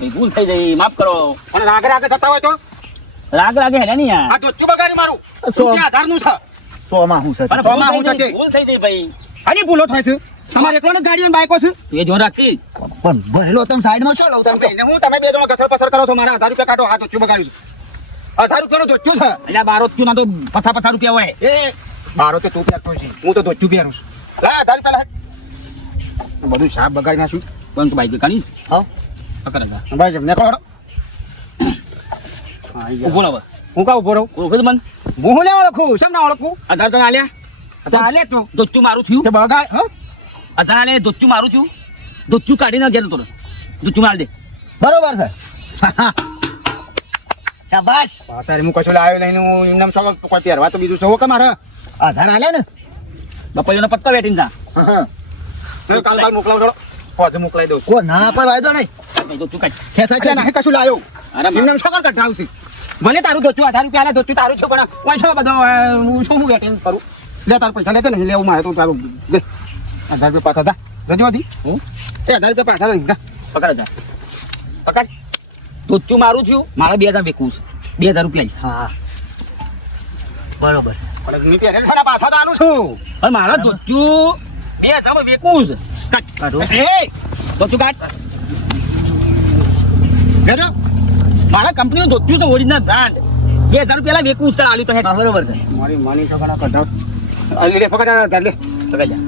કઈ ભૂલ થઈ ગઈ માફ કરો. અને રાગે રાગે થતા હોય તો રાગ લાગે હે ને યાર. આ દોચ્ચું બગાડી મારું સો. 1000 નું છે 100 માં હું છે પણ સોમાં હું ભૂલ થઈ જતી. ગઈ, ભૂલ થઈ ગઈ ભાઈ. આની ભૂલો થાય છે તમારે એકલો ને ગાડીઓ ને બાઈકો છે તું એ જો રાખી. પણ ભરેલો તમે સાઈડમાં શું લઉં તમે એને હું તમે બે જણો ઘસર પસર કરો છો મારા 1000 રૂપિયા કાઢો આ દોચ્ચું બગાડ્યું છે 1000 રૂપિયાનું દોચ્ચું છે એટલે બારો થયું ના તો પછા રૂપિયા હોય. એ બારો તો તું પહેરતો છે હું તો દોચ્ચું પહેરું છું લા 1000 રૂપિયા લાય બધું સાપ બગાડી નાખ્યું બંધ બાઈક કાઢી હા પકડ જા. ભાઈ જમને કોડો ઉભો ના હવે. હું કા ઉભો રહું ઓળખો તો મન. હું લે ઓળખું શેમ ના ઓળખું અધાર તને આલ્યા. ચાલે તું દોચ્ચું મારું થયું. તે બગાડ હ અધાર આલે દોચ્ચું મારું થયું. દોચ્ચું કાઢીને ઘેર તો દોચ્ચું માર દે. બરોબર છે શાબાશ અત્યારે હું કશું લાવ્યો નહીં હું એમને સગો કોઈ પહેરવા તો બીજું સૌ કે મારે 1000 આલે ને બપાઈઓનો પત્તો બેઠીને જા. કાલ મોકલાવ થોડો પોજ મોકલાઈ દઉં કો ના પર વાયદો નહીં દોચ્ચું કાઢ. ખેંચાય એટલે નહીં કશું લાવ્યો અરે માં. એમને સગર કઢાવશે ભલે તારું દોચ્ચું 1000 રૂપિયા લે દોચ્ચું તારું છે પણ ઓય છો બધો હું શું વેટિંગ કરું લે તાર પૈસા લેતો નહીં લેવું મારે તો તારું દે 1000 રૂપિયા પાછા જા જજો દી હું એ 1000 રૂપિયા પાછા લઈ જા પકડ જા. પકડ. દોચ્ચું મારું થયું. મારે 2000 વેકવું છે. 2000 રૂપિયા હા બરોબર છે પણ મેં પહેરેલ છે ને પાછા તો આલું છું પણ મારા દોચ્ચું 2000 માં વેકવું છે. કાઢ. કાઢો એ દોચ્ચું કાઢ. લેજો મારા કંપનીનું દોચ્ચું છે ઓરિજિનલ બ્રાન્ડ. 2000 રૂપિયા વેકવું છે. આલ્યું તો હે. હા બરોબર છે મારી માની સગા કઢાવ અલી લે પકડ લે પકડ જા.